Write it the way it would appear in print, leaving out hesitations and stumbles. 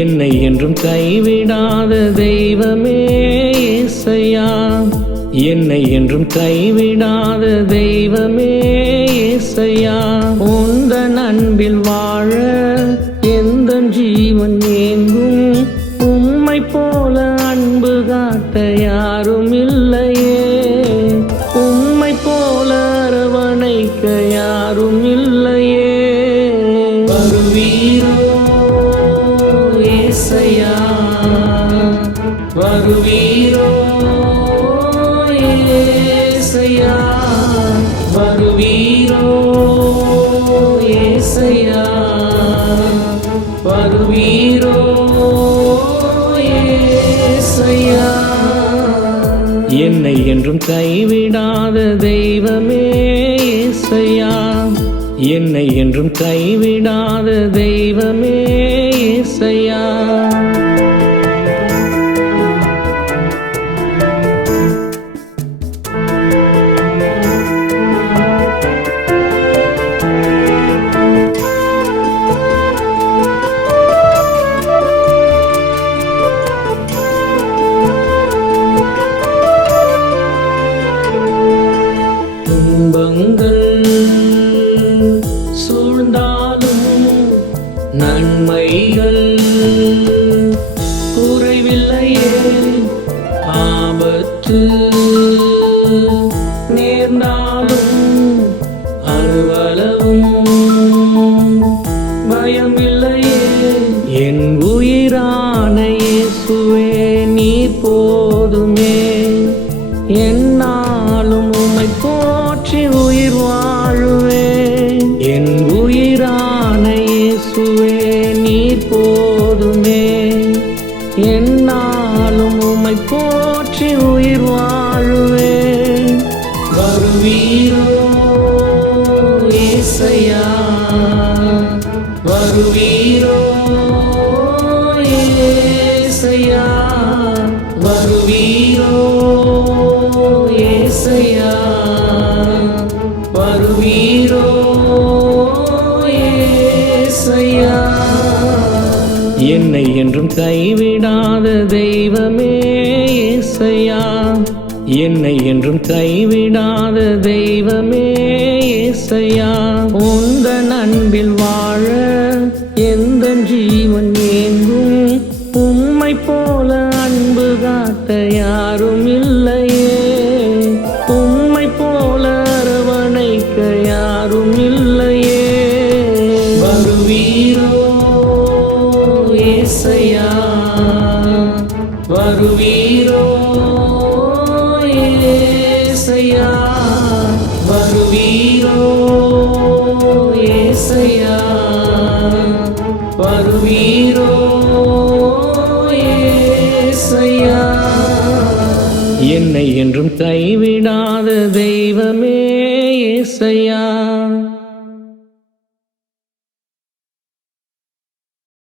என்னை என்றும் கைவிடாத தெய்வமே இயேசையா, என்னை என்றும் கைவிடாத தெய்வமே இயேசையா. உந்தன் அன்பில் வாழ எந்தன் ஜீவன் ஏங்கும், உம்மை போல அன்பு காட்ட யாரும் இல்லையே, உம்மை போல அரவணைக்க யாரும் இல்லையே. வருவீரோ இயேசையா, வருவீரோ இயேசையா, வருவீரோ இயேசையா, வருவீரோ இயேசையா. என்னை என்றும் கைவிடாத தெய்வமே இயேசையா, என்னை என்றும் கைவிடாத தெய்வமே இயேசையா. துன்பங்கள் சூழ்ந்தாலும் நன்மைகள் குறைவில்லையே, ஆபத்து நேர்ந்தாலும் அருவலவும் பயமில்லையே. என் உயிரான இயேசுவே நீர் போதுமே, என்னாலும் உம்மை போற்றி உயிர் வாழுவேன். என் உயிரான இயேசுவே நீர் போதுமே, என்னாலும் உம்மை போற்றி உயிர் வாழுவேன். வருவீரோ இயேசையா, வருவீரோ இயேசையா, வருவீரோ இயேசையா, வருவீரோ இயேசையா. என்னை என்றும் கைவிடாத தெய்வமே இயேசையா, என்னை என்றும் கைவிடாத தெய்வமே இயேசையா. உந்தன் அன்பில் வாழ எந்தன் ஜீவன் ஏங்கும், உம்மை போல அன்பு காட்ட யாரும் இல்லையே, உம்மை போல அரவணைக்க யாரும் இல்லையே. வருவீரோ இயேசையா, வருவீரோ இயேசையா, வருவீரோ இயேசையா, வருவீரோ இயேசையா. என்னை என்றும் கைவிடாத தெய்வமே இயேசையா.